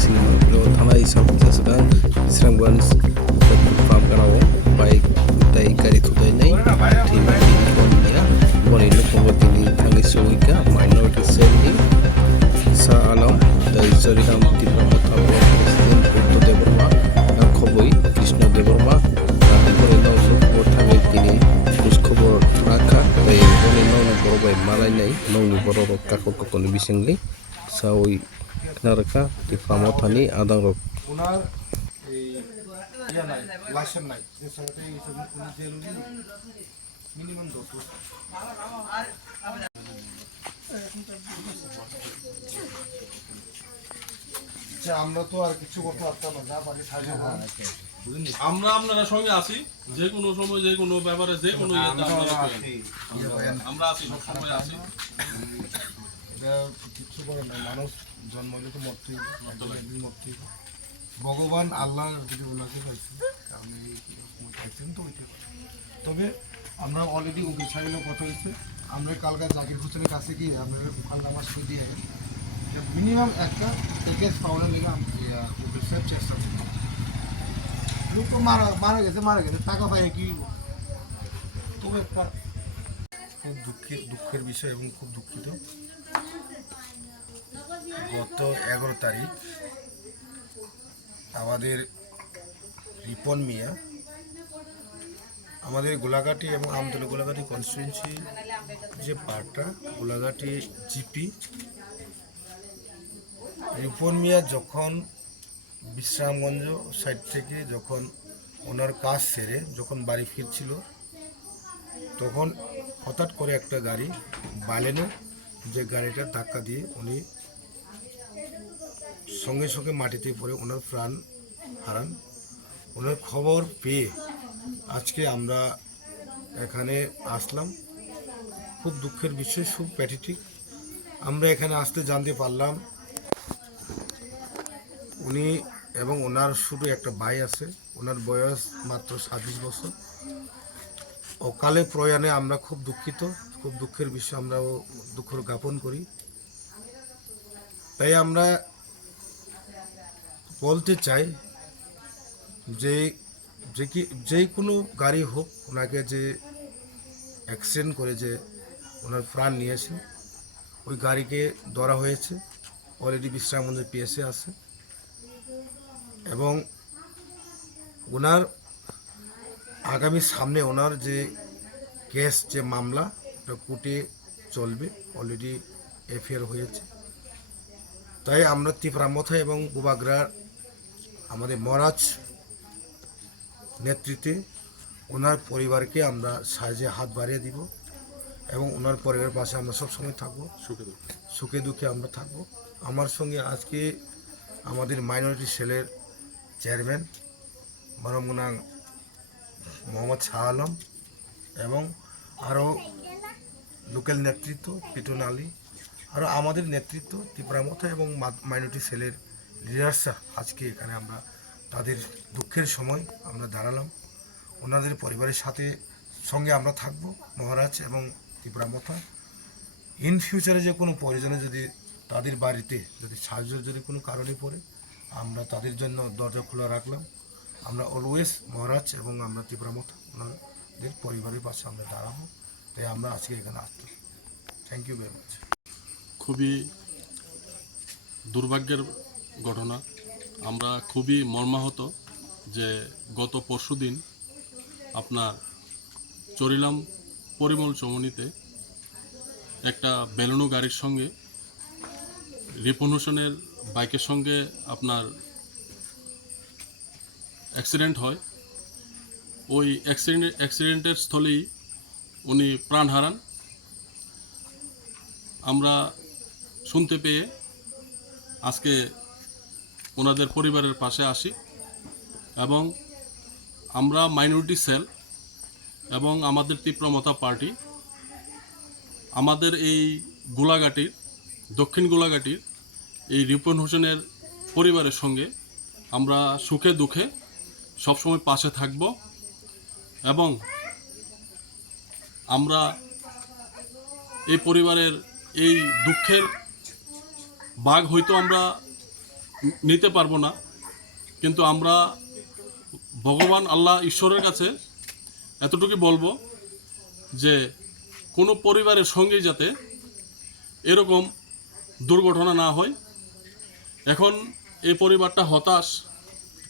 sini lo thana isam sedang Serangban farm kanao baik dai kari tu dai nai tim ya bon ini ko tini tangi suika minority cell ni sa alam dai sori kam tipra mata president Buddha Deborma na khoboi Krishna Deborma তারপরে নাও খবর থাকে তিনি খোঁজ খবর রাখা তাই বলে নাও না বড় ভাই মালাই নাই নাউনি বড় রক কাকর কখনো বিসঙ্গে সা ওই নারকা তি ফামো থানি আদাং রক ওনার এই ইয়া নাই লাইসেন্স নাই। যে সাথে এই সব জেল মিনিমাম দশ বছর। আচ্ছা, আমরা তো আর কিছু করতে পারতাম না সাহায্য আমরা আপনারা সঙ্গে আছি যে কোনো সময় যে কোনো ব্যাপারে যে কোনো। আমরা আছি। সব সময় আছি। এটা কিছু করে না মানুষ জন্ম হলে তো একদিন মরতেই ভগবান আল্লাহ যদি ওনাকে পাইছে কারণ এই পাইছেন তো ওইটা তবে আমরা অলরেডি উকিল সাহেবের কথা হয়েছে আমরা কালকে জাকির হোসেনের কাছে গিয়ে আমরা করে দিয়ে মিনিমাম একটা প্যাকেজ পাওয়ানোর লেগে উকিল সাহেব চেষ্টা করি লোক তো মারা মারা গেছে মারা গেছে টাকা পাই কি তবে একটা খুব দুঃখের দুঃখের বিষয় এবং খুব দুঃখিত। গত এগারো তারিখ আমাদের রিপন মিয়া, আমাদের গোলাঘাটি এবং আমতলী গোলাঘাটি কনস্টিটুয়েন্সি যে পার্টটা, গোলাঘাটি জিপি রিপন মিয়া যখন বিশ্রামগঞ্জ সাইড থেকে যখন ওনার কাজ সেরে, যখন বাড়ি ফিরছিল তখন হঠাৎ করে একটা গাড়ি বালেনো যে গাড়িটা ধাক্কা দিয়ে উনি সঙ্গে সঙ্গে মাটিতে পড়ে ওনার প্রাণ হারান। ওনার খবর পেয়ে আজকে আমরা এখানে আসলাম। খুব দুঃখের বিষয়, খুব প্যাথেটিক আমরা এখানে আসতে জানতে পারলাম উনি এবং ওনার শুধু একটা ভাই আছে, ওনার বয়স মাত্র ছাব্বিশ বছর। অকালে প্রয়াণে আমরা খুব দুঃখিত, খুব দুঃখের বিষয় আমরাও দুঃখ জ্ঞাপন করি। তাই আমরা বলতে চাই যে যে কি, যে কোনো গাড়ি হোক, ওনাকে যে অ্যাক্সিডেন্ট করে যে ওনার প্রাণ নিয়েছে, ওই গাড়িকে ধরা হয়েছে অলরেডি বিশ্রামগঞ্জের পিএসএ আছে এবং ওনার আগামী সামনে ওনার যে কেস যে মামলা ওটা কোর্টে চলবে। অলরেডি এফআইআর হয়েছে। তাই আমরা ত্রিপুরামথা এবং বুবাগ্রার আমাদের মহারাজ নেতৃত্বে ওনার পরিবারকে আমরা সাহায্যে হাত বাড়িয়ে দিব এবং ওনার পরিবারের পাশে আমরা সবসময় থাকব। সুখে দুঃখে। সুখে দুঃখে আমরা থাকব। আমার সঙ্গে আজকে আমাদের মাইনরিটি সেলের চেয়ারম্যান বরমগুনাং মোহাম্মদ শাহ আলম এবং আরও লোকাল নেতৃত্ব, পিটন আলী, আরও আমাদের নেতৃত্ব ত্রিপুরামথা এবং মাইনরিটি সেলের লিডার্সরা আজকে এখানে আমরা তাদের দুঃখের সময় আমরা দাঁড়ালাম। ওনাদের পরিবারের সাথে সঙ্গে আমরা থাকব মহারাজ এবং ত্রিপুরামথা ইন ফিউচারে যে কোনো প্রয়োজনে যদি তাদের বাড়িতে যদি সাহায্য যদি কোনো কারণে পড়ে, আমরা তাদের জন্য দরজা খোলা রাখলাম। আমরা অলওয়েজ মহারাজ এবং আমরা ত্রিপুরামত ওনাদের পরিবারের পাশে আমরা দাঁড়াবো, তাই আমরা আজকে এখানে আসলাম থ্যাংক ইউ ভেরি মাচ খুবই দুর্ভাগ্যের ঘটনা। আমরা খুবই মর্মাহত যে গত পরশুদিন আপনার চরিলাম পরিমল চমনিতে একটা বেলুনু গাড়ির সঙ্গে রিপন হোসেনের বাইকের সঙ্গে আপনার অ্যাক্সিডেন্ট হয়। ওই অ্যাক্সিডেন্ট অ্যাক্সিডেন্টের স্থলেই উনি প্রাণ হারান। আমরা শুনতে পেয়ে আজকে ওনাদের পরিবারের পাশে আসি এবং আমরা মাইনরিটি সেল এবং আমাদের তীব্রমতা পার্টি আমাদের এই গোলাঘাটির দক্ষিণ গোলাঘাটির এই রিপন হোসেনের পরিবারের সঙ্গে আমরা সুখে দুঃখে সবসময় পাশে থাকব এবং আমরা এই পরিবারের এই দুঃখের বাঘ হয়তো আমরা নিতে পারব না, কিন্তু আমরা ভগবান আল্লাহ ঈশ্বরের কাছে এতটুকু বলব যে কোনো পরিবারের সঙ্গেই যাতে এরকম দুর্ঘটনা না হয়। এখন এই পরিবারটা হতাশ,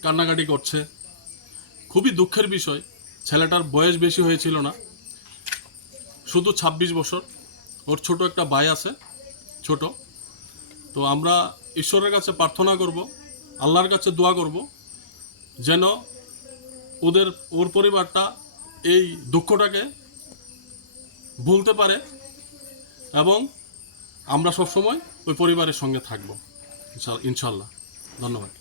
কান্নাকাটি করছে। খুবই দুঃখের বিষয়, ছেলেটার বয়স বেশি হয়েছিল না। শুধু ২৬ বছর। ওর ছোট একটা ভাই আছে, ছোট। তো আমরা ঈশ্বরের কাছে প্রার্থনা করব, আল্লাহর কাছে দোয়া করব, যেন ওদের, ওর পরিবারটা এই দুঃখটাকে ভুলতে পারে এবং আমরা সবসময় ওই পরিবারের সঙ্গে থাকব। ইনশাল্লাহ। ধন্যবাদ।